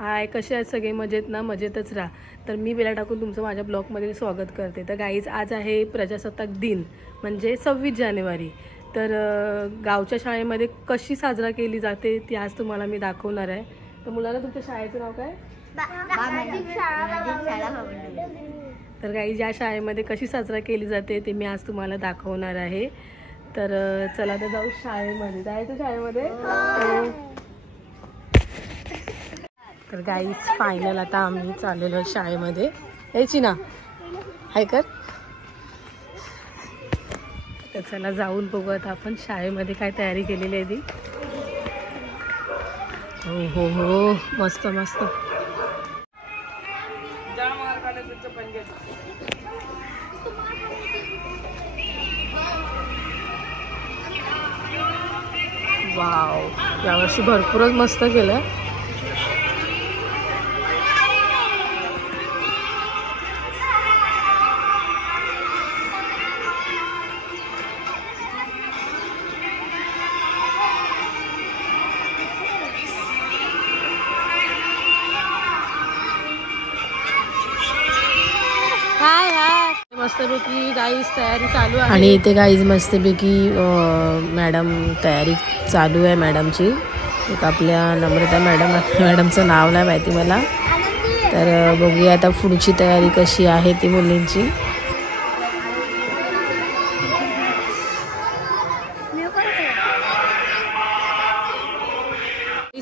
हाय, कसे आहेत सगळे? मजेत ना? मजेतच राहा. तर मी बेला टाकून तुमचं माझ्या ब्लॉगमध्ये स्वागत करते. तर गाईज, आज आहे प्रजासत्ताक दिन म्हणजे 26 जानेवारी. तर गावच्या शाळेमध्ये कशी साजरा केली जाते ती आज तुम्हाला मी दाखवणार आहे. तर मुलांना, तुमच्या शाळेचं नाव काय? तर गाईज, या शाळेमध्ये कशी साजरा केली जाते ते मी आज तुम्हाला दाखवणार आहे. तर चला तर जाऊ शाळेमध्ये. जायचं शाळेमध्ये. तर गाईज, फायनल आता आम्ही चाललेलो आहे शाळेमध्ये. यायची ना, हाय कर. तर चला जाऊन बघू आता आपण शाळेमध्ये काय तयारी केलेली आहे ती. हो हो हो, मस्त मस्त. वाव, यावर्षी भरपूरच मस्त केलं. मस्तपैकी गाईज तयारी चालू आहे. आणि इथे गाईज मस्तपैकी मॅडम तयारी चालू आहे मॅडमची. एक आपल्या नम्रता मॅडमचं नाव नाही माहिती मला. तर बघूया आता पुढची तयारी कशी आहे ती मुलींची.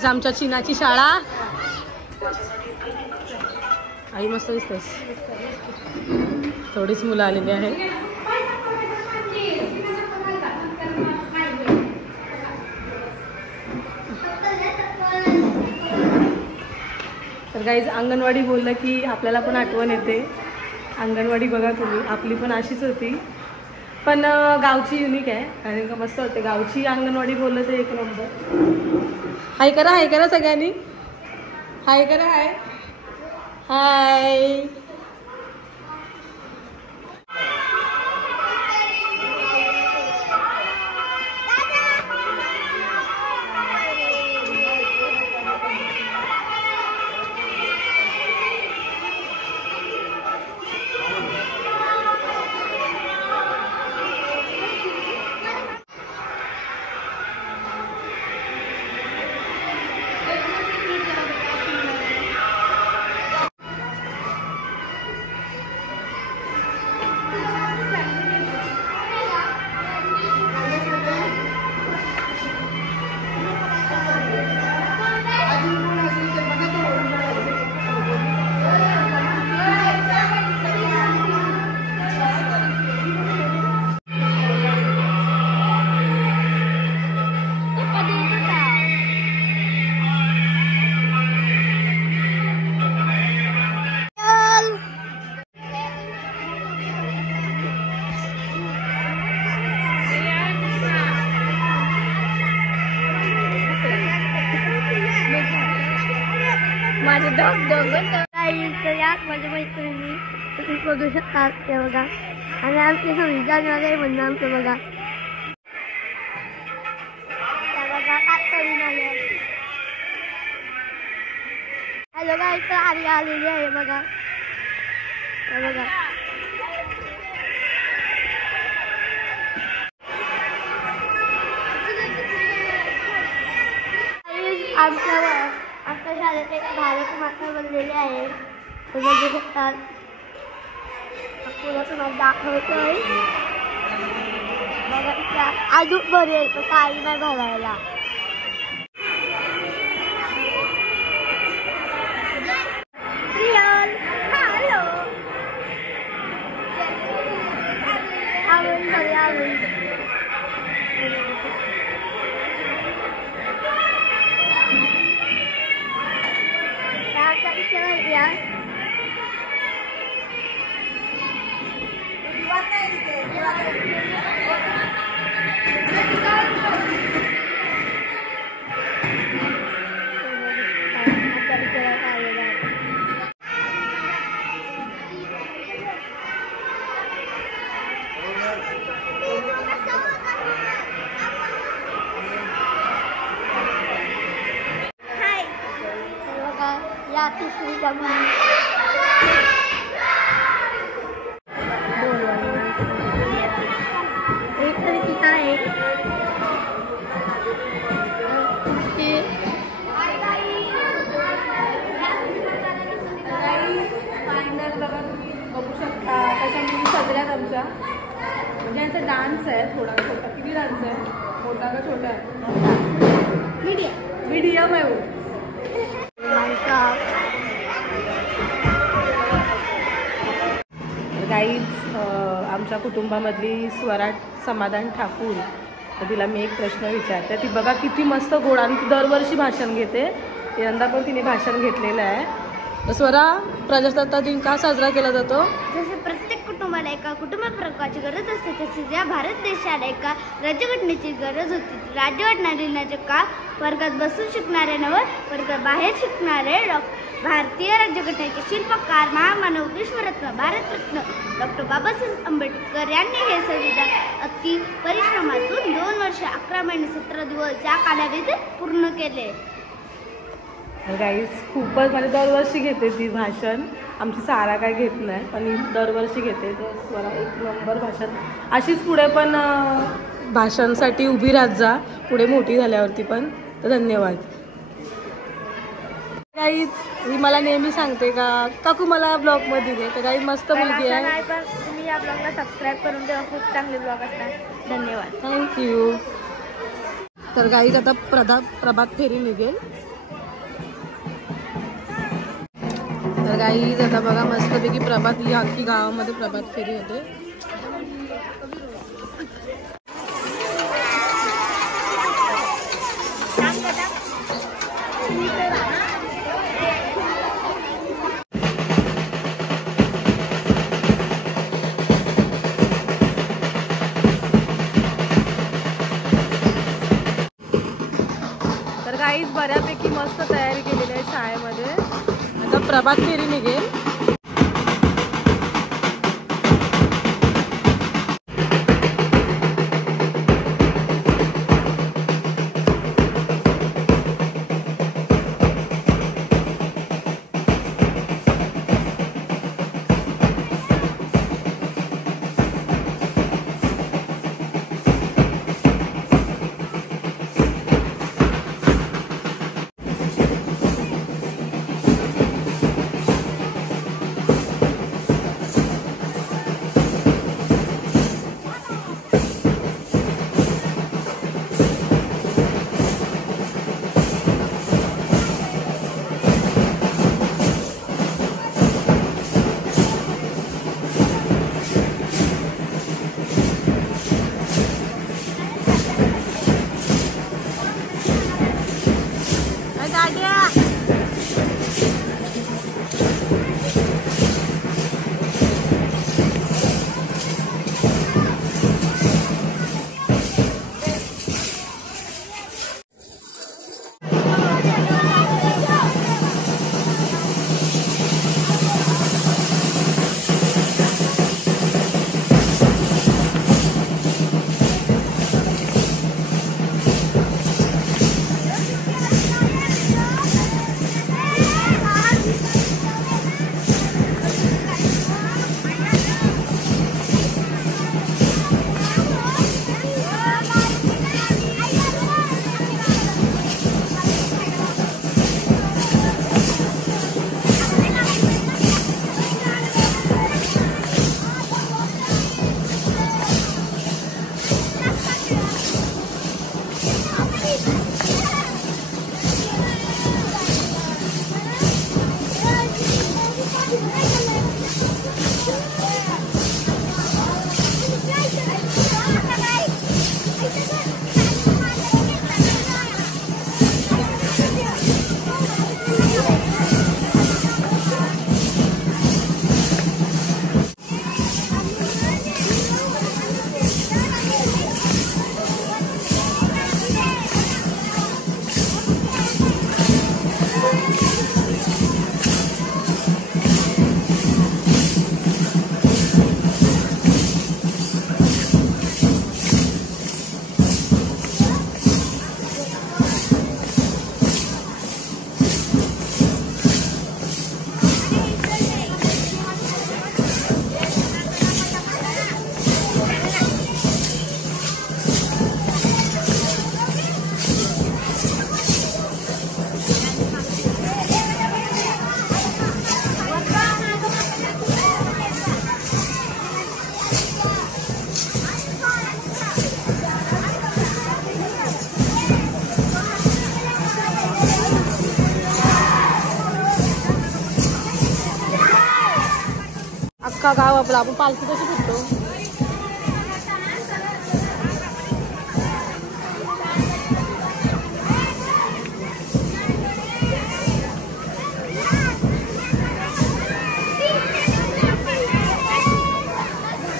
आमच्या चिनाची शाळा. आई मस्त दिसतेस. थोडीच मुलं आलेली आहे. तर गाईज, अंगणवाडी बोललं की आपल्याला पण आठवण येते. अंगणवाडी बघा तुम्ही, आपली पण अशीच होती, पण गावची युनिक आहे आणि मस्त होते. गावची अंगणवाडी बोललं तर एक नंबर. हाय करा सगळ्यांनी. हाय करा. हाय हाय. माझे यात माझ्या मैत्रिणी तुम्ही बघू शकतात ते बघा. आणि आमचे 26 जानेवारी म्हणणं आमचं बघा. हॅलो गाईस, तर आर्या आलेली आहे बघा. बघा आमच्या शाळेत एक भारत माता बनलेली आहे. बघू शकतात. पुढे तुम्हाला दाखवतोय बघा. अजून बरेल पण काही नाही घालायला. एक तरी पिता आहे फायनल बघा तुम्ही बघू शकता कशा मुली सजल्यात आमच्या म्हणजे यांचा डान्स आहे थोडा छोटा. किती डान्स आहे? मोठा का छोटा आहे? मीडियम आहे वो. गाईज आमच्या कुटुंबामधली स्वराट समाधान ठाकूर, तर तिला मी एक प्रश्न विचारते. ती बघा किती मस्त गोड आणि ती दरवर्षी भाषण घेते. यंदा पण तिने भाषण घेतलेलं आहे. स्वरा, प्रजासत्ताक दिन का साजरा केला जातो? जसे प्रत्येक कुटुंबाला एका कुटुंब प्रकारची गरज असते तसेच या भारत देशाला एका राज्यघटनेची गरज होती. राज्यघटना दिनाच्या काळ वर्गात बसून शिकणारे नव वर्गात बाहेर शिकणारे भारतीय राज्यघटनेचे शिल्पकार महामानव विश्वरत्न भारतरत्न डॉक्टर बाबासाहेब आंबेडकर यांनी हे संविधान अति परिश्रमातून 2 वर्ष 11 महिने 17 दिवस या कालावधीत पूर्ण केले. गाईज खूपच म्हणजे दरवर्षी घेते ती भाषण. आमची सारा काय घेत नाही पण दरवर्षी घेते. तर स्वरा एक नंबर भाषण. अशीच पुढे पण भाषणासाठी उभी राहत जा पुढे मोठी झाल्यावरती पण. तर धन्यवाद. गाईज ही मला नेहमी सांगते का काकू मला ब्लॉगमध्ये दे. तर काही मस्त मुलगी आहे. पण तुम्ही या ब्लॉगला सबस्क्राईब करून तेव्हा खूप चांगले ब्लॉग असतात. धन्यवाद. थँक्यू. तर गाईज आता प्रभात फेरी निघेल. तर गाईज आता बघा मस्तपैकी प्रभात ही अख्खी गावामध्ये प्रभात फेरी होते. तर गाईज बऱ्यापैकी मस्त तयारी केलेली आहे शाळेमध्ये. आता प्रभात फेरी निघेल. अख्खा गाव आपला. आपण पालखी कशी फिरतो.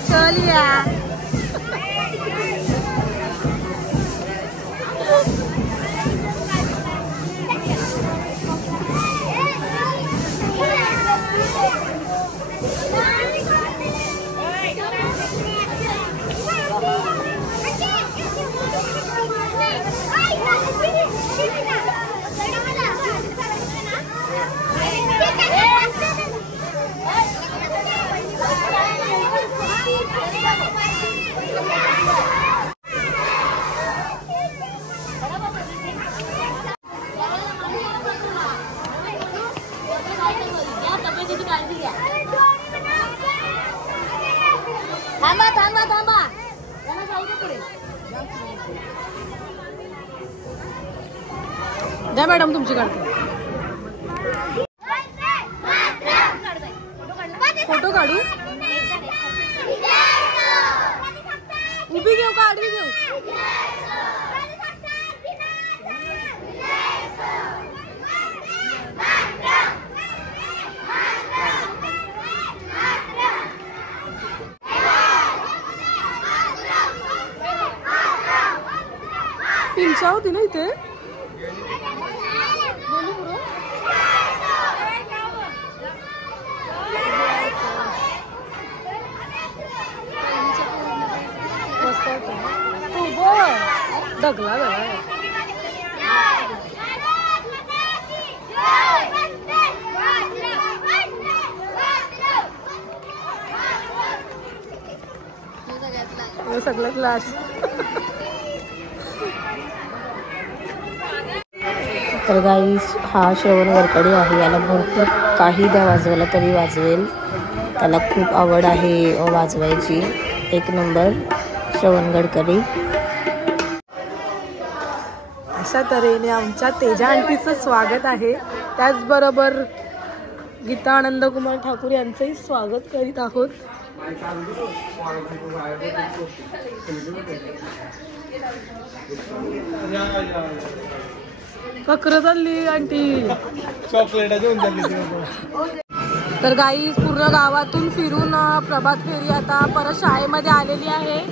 चल या. थांबा थांबा थांबा. द्या मॅडम तुमची काढते. फोटो काढू. उभी घेऊ का आडवी घेऊ. पिंचा होती ना इथे. डगला झाला. सगळं क्लास. तर गाईस हा श्रवण गडकरी आहे. याला भरपूर काही द्या वाजवायला तरी वाजवेल. त्याला खूप आवड आहे वाजवायची. एक नंबर श्रवण गडकरी. अशा तऱ्हेने आमच्या तेजा आंटीचं स्वागत आहे. त्याचबरोबर गीता आनंदकुमार ठाकूर यांचंही स्वागत करीत आहोत. ककर चालली आंटी. चॉकलेट देऊन झाली. तर गाई पूर्ण गावातून फिरून प्रभात फेरी आता परत शाळेमध्ये आलेली आहे.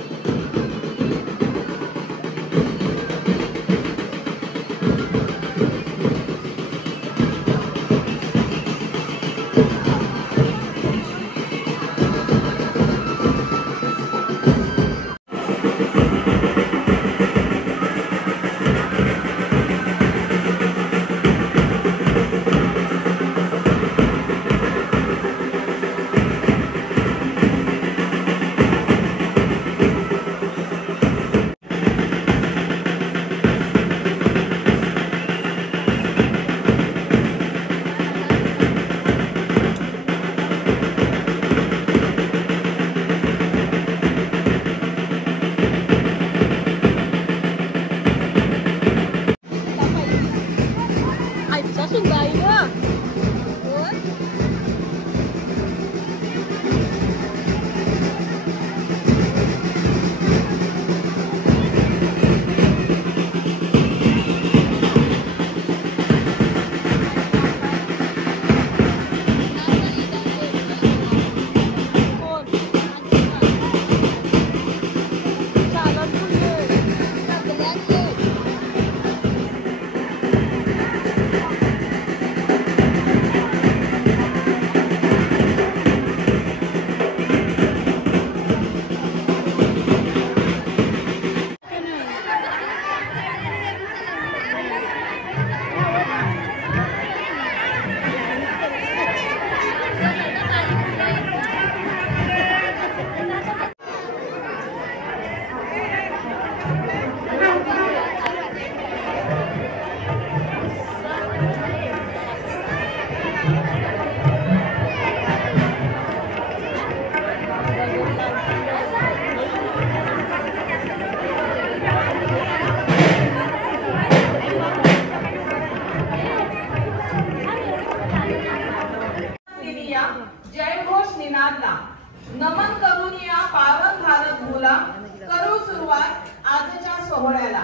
मुलं, करू सुरुवात आजच्या सोहळ्याला.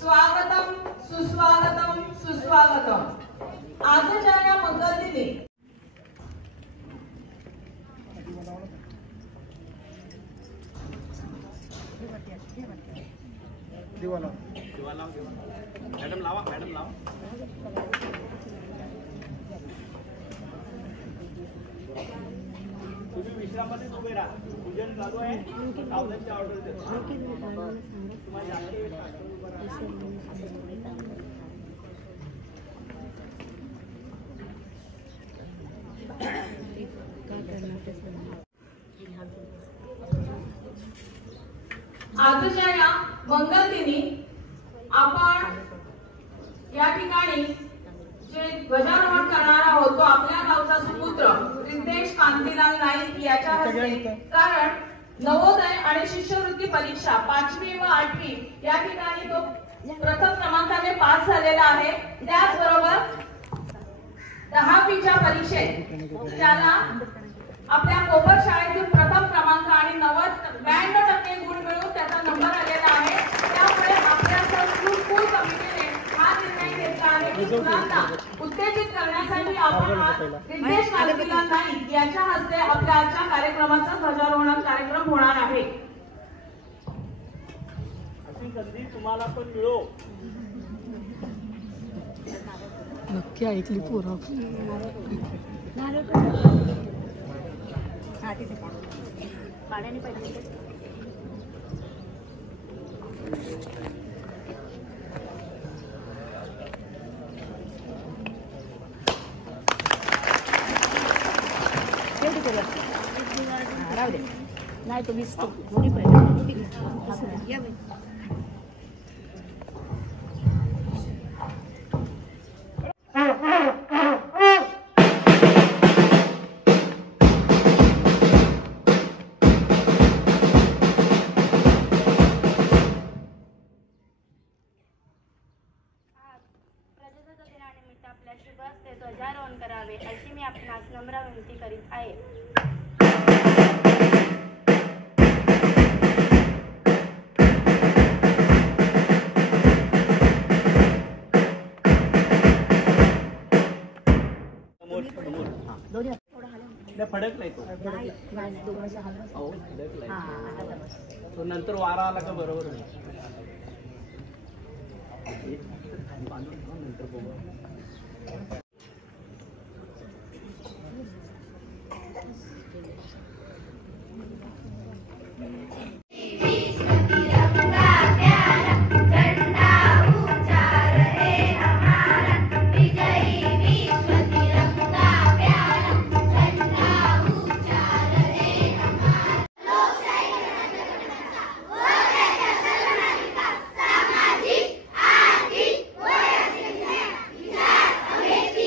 स्वागतम सुस्वागतम सुस्वागतम. आजच्या या मंगलदिनी मॅडम लावा, मॅडम लावा. तुम्ही विश्रामातच उभे राहा. पूजन चालू आहे. सावधानची ऑर्डर देतो. तुम्हाला जास्त वेळ आजच्या या मंगलदिनी आपण या ठिकाणी जे ध्वजारोहण करणार आहोत तो आपल्या गावचा सुपुत्र रितेश कांतीलाल नाईक याच्या हस्ते. कारण नवोदय आणि शिष्यवृत्ती परीक्षा 5वी व 8वी या ठिकाणी तो प्रथम क्रमांकाने पास झालेला आहे. त्याचबरोबर 10वीच्या परीक्षेत त्याला आपल्या कोपर शाळेतून प्रथम क्रमांक आणि 92% गुण मिळवून त्याचा नंबर आलेला आहे. त्यामुळे आपल्या स्कूल कमिटीने हा निर्णय घेतला आहे की मुलांना उत्तेजित करण्यासाठी आपण रितेश कांतीलाल नाईक यांच्या हस्ते आपल्या आजच्या कार्यक्रमाचा ध्वजारोहण कार्यक्रम होणार आहे. अशी संधी तुम्हाला पण मिळो. नक्की ऐकली पोरं. पाण्याने पाहिजे नाही तो दिसतो दोन्ही पाहिजे. प्रजासत्ताक दिनानिमित्त आपल्या शुभ हस्ते ध्वजारोहण करावे अशी मी आपणास नम्र विनंती करीत आहे. फडकलाय तो. तो नंतर वारा आला का बरोबर नाही. नंतर बघू. सामाजिक, आर्थिक व राजकीय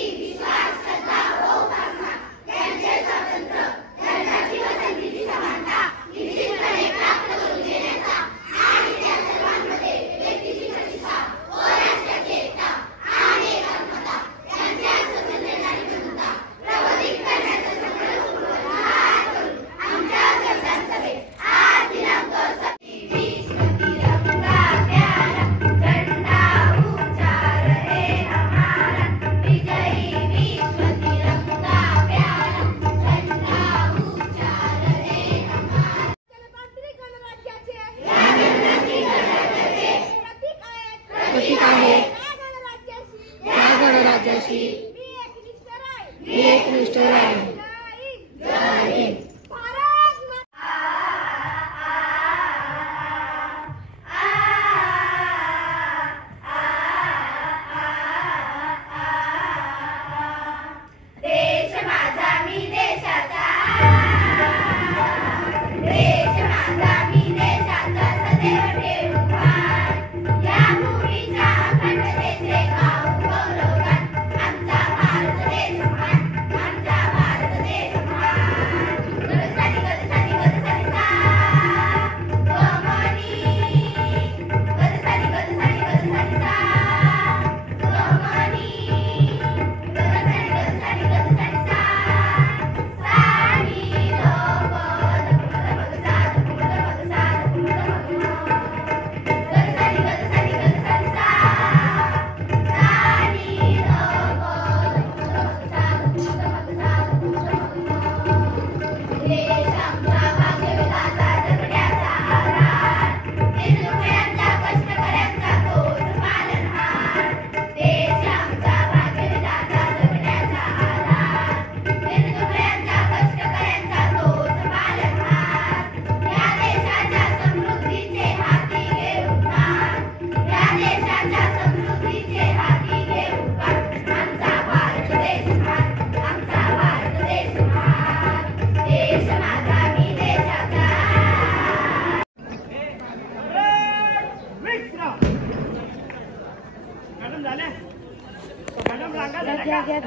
या.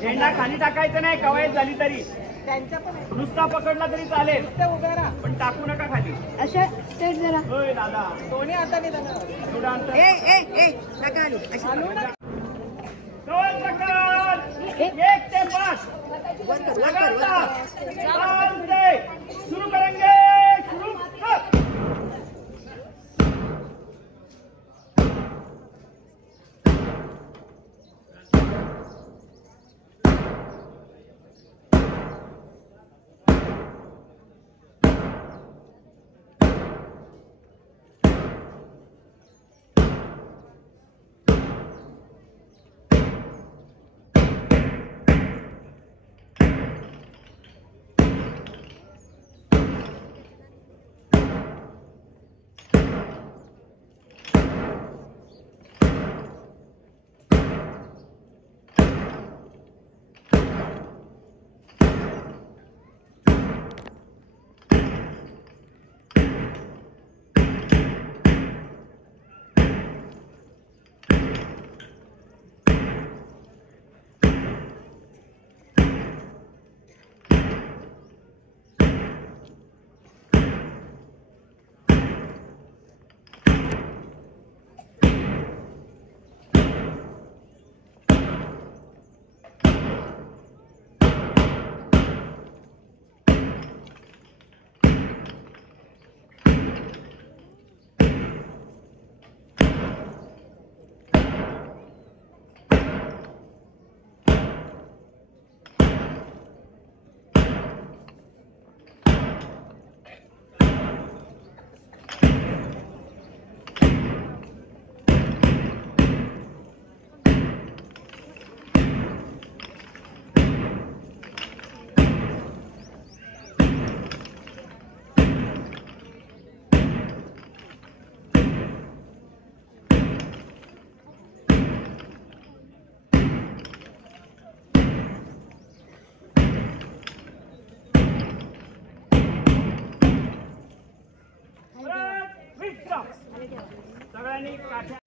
झेंडा खाली टाकायचं नाही, कवायत झाली तरी नुसता पकडला तरी चालेल, पण टाकू नका खाली. अशा स्टेट जरा होय दादा, दोन्ही हाताने थोडं अंतर. कवच पकड. 1 ते 5 लगातार. चालतंय. सुरू करेंगे. सुरू कर. सगळ्यांनी काठ्या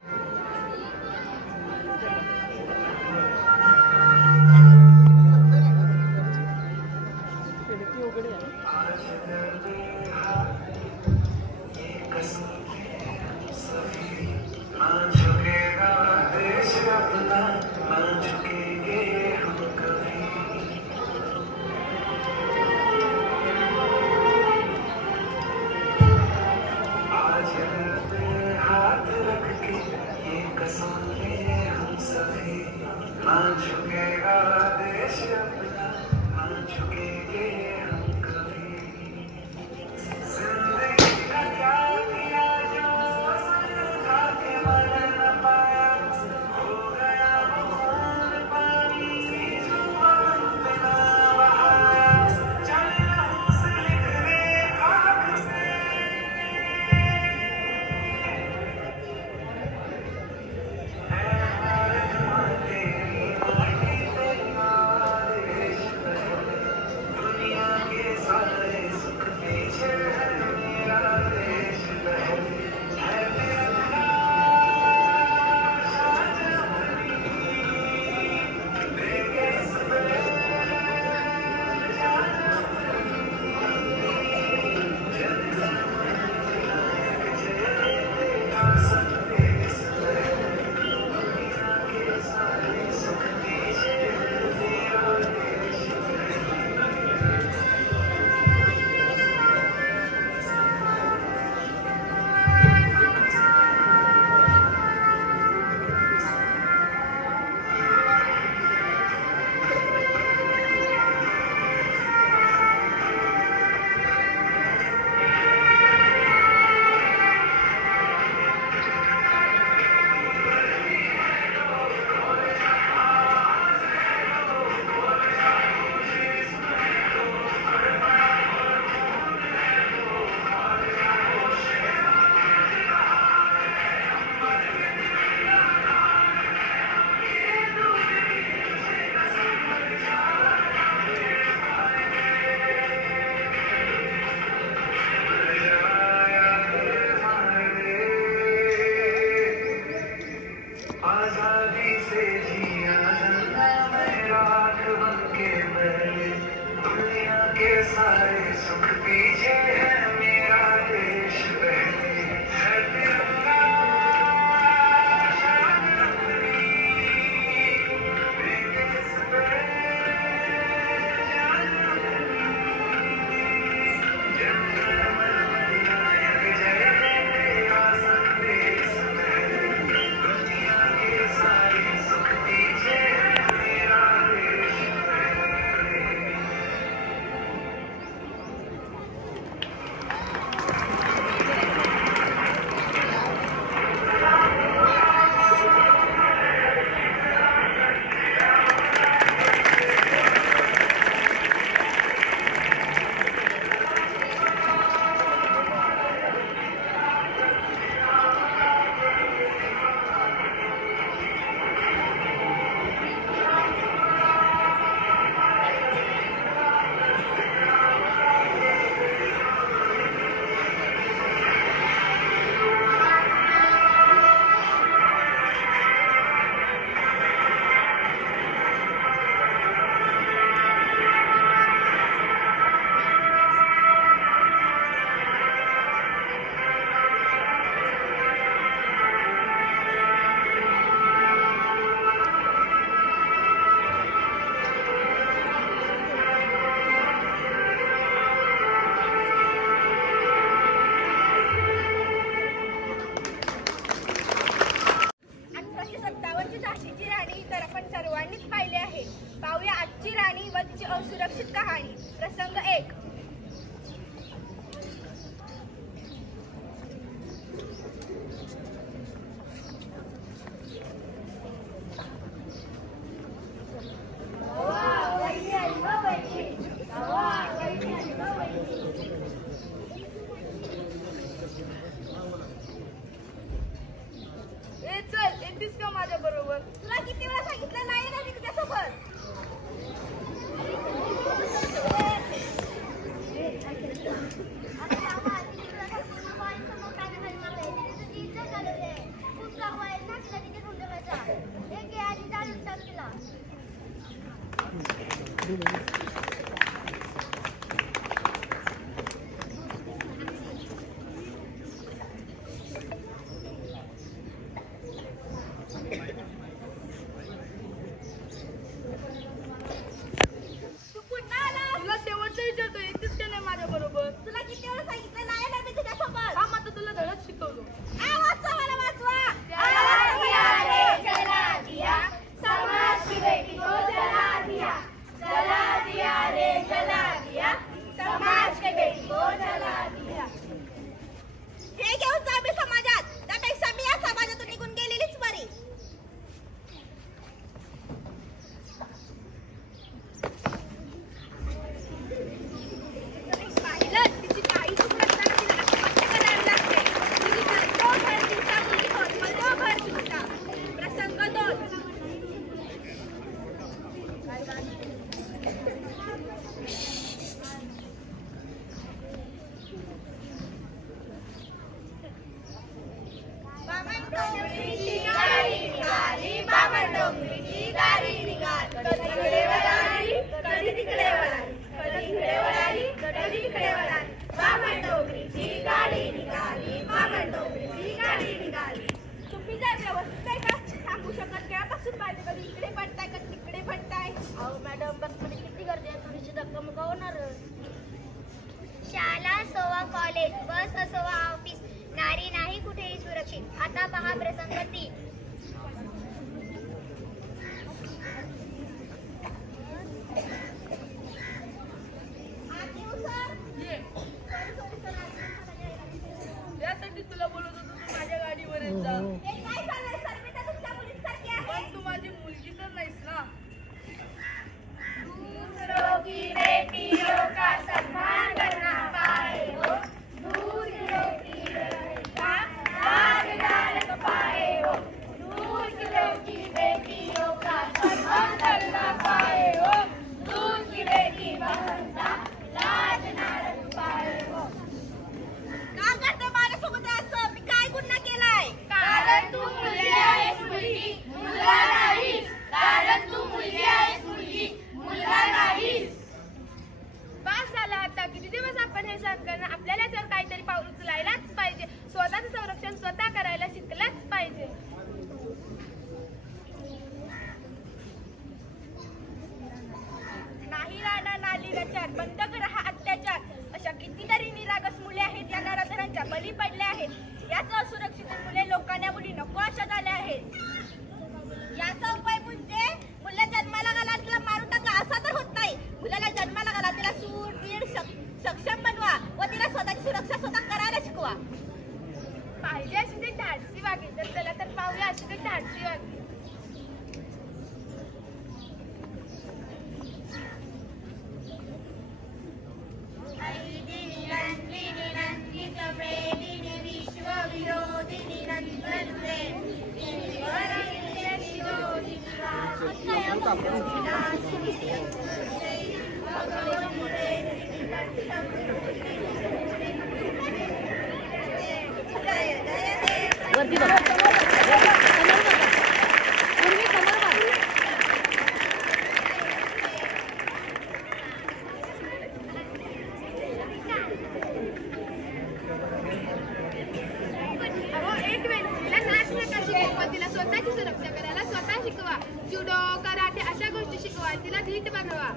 हाथ रख के असुरक्षित कहाणी. प्रसंग 1. चल येतीस का माझ्या बरोबर? तुला किती वेळा सांगितलं नाही ना मी तुझ्यासोबत? विचारतो येतेस का नाही माझ्या बरोबर? तुला किती वेळा सांगितलं नाही ना मी तुझ्यासोबत? हा मग तुला धडच शिकवलो. वाचवा मला वाचवा. चला दिया रे चला दिया समाज की बेटी को जला दिया. चला दिया रे चला दिया समाज की बेटी को जला दिया. हे घेऊन जा मी समाजात. त्यापेक्षा मी या समाजातून निघून गेलेलीच बरी. शाळा सोवा कॉलेज, बस असोवा ऑफिस, नारी नाही कुठेही सुरक्षित. आता पहा प्रसंग 3. यासाठी तुला बोलत होतो तू माझ्या गाडीवर येत जा. काय चाललंय सर? मी तर तुमच्या मुलीसारखी आहे. पण तू माझी मुलगी तर नाहीस ना. दूसरों की बेटियों का सम्मान करना पाए हो, दूसरों की बेटियों का दागदार पाए हो. सहन करणं, आपल्याला जर काहीतरी पाऊल उचलायलाच पाहिजे. स्वतःचं संरक्षण स्वतः करायला शिकलाच पाहिजे. नाही राहणार नाली रचार, बंद करा हा अत्याचार. अशा कितीतरी निरागस मुले आहेत या नराधमांच्या बळी पडल्या आहेत. याच असुरक्षित मुले लोकांना मुली नको अशा झाल्या आहेत. याचा उपाय म्हणजे मुलं जन्माला घाला तिला मारून टाका असा तर होत नाही. मुलाला जन्माला घाला, तिला सूर दीड सक्षम बनवा व तिला स्वतःची सुरक्षा स्वतः करायला शिकवा. पाहिजे अशी ते धाडसी वागेल. तर चला तर पाहूया अशी ते धाडसी वागेल. तिला स्वतःची सुरक्षा करायला स्वतः शिकवा. जुडो कराटे अशा गोष्टी शिकवा. तिला धीट बनवा.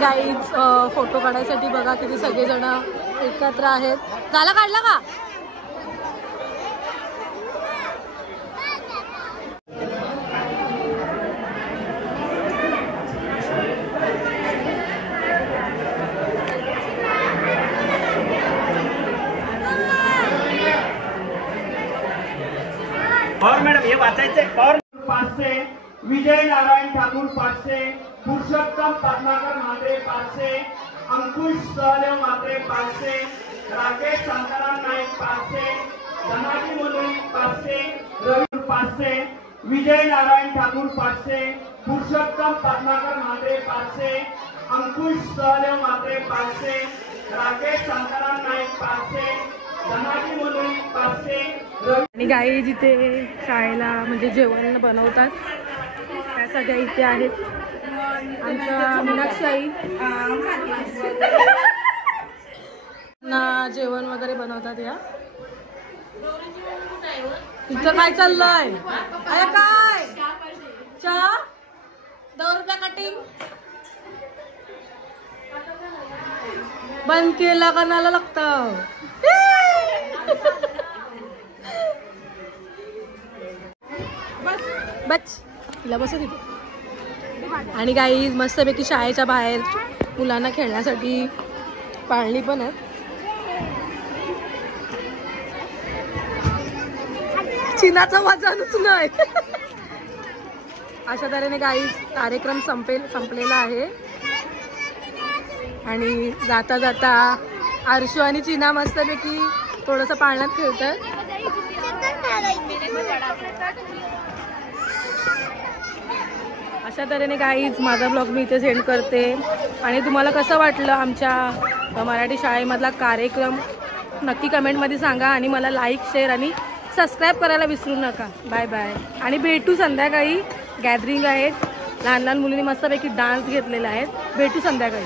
गाईज फोटो काढायसाठी बघा किती सगळेजण एकत्र आहेत. झाला काढला का? पवार मॅडम हे वाचायचंय. पवार 500, विजय नारायण ठाकूर 500, पुरुषोत्तम पद्माकर म्हात्रे 500, अंकुश सहदेव म्हात्रे 500, राकेश शांताराम नाईक 500, धनाजी मुंडे 500, रवी 500, विजय नारायण ठाकूर 500, पुरुषोत्तम पद्माकर म्हात्रे 500, अंकुश सहदेव म्हात्रे 500, राकेश शांताराम नाईक 500, धनाजी मुंडे 500, रवी. आणि गाई जिथे शाळेला म्हणजे जेवण बनवतात त्या सगळ्या इथे आहेत. आमच्या मीनाक्षी ना जेवण वगैरे बनवतात. या इथं काय चाललंय? अरे काय चहा 2 रुपया कटिंग बंद केला कणाला लागतं. बस तिला बसत तिथे. आणि काही मस्तपैकी शाळेच्या बाहेर मुलांना खेळण्यासाठी पाळणी पण आहेत. चिनाचा वजनच नाही. अशा तऱ्हेने काही कार्यक्रम संपलेला आहे. आणि जाता जाता आरशू आणि चिना मस्तपैकी थोडंसं पाळण्यात खेळतात. अशा तऱ्हेने गाईज माझा ब्लॉग मी इथे सेंड करते. आणि तुम्हाला कसं वाटलं आमच्या मराठी शाळेमधला कार्यक्रम नक्की कमेंटमध्ये सांगा. आणि मला लाईक शेअर आणि सबस्क्राईब करायला विसरू नका. Bye bye. आणि भेटू संध्याकाळी. गॅदरिंग आहेत, लहान लहान मुलींनी मस्तपैकी डान्स घेतलेला आहे. भेटू संध्याकाळी.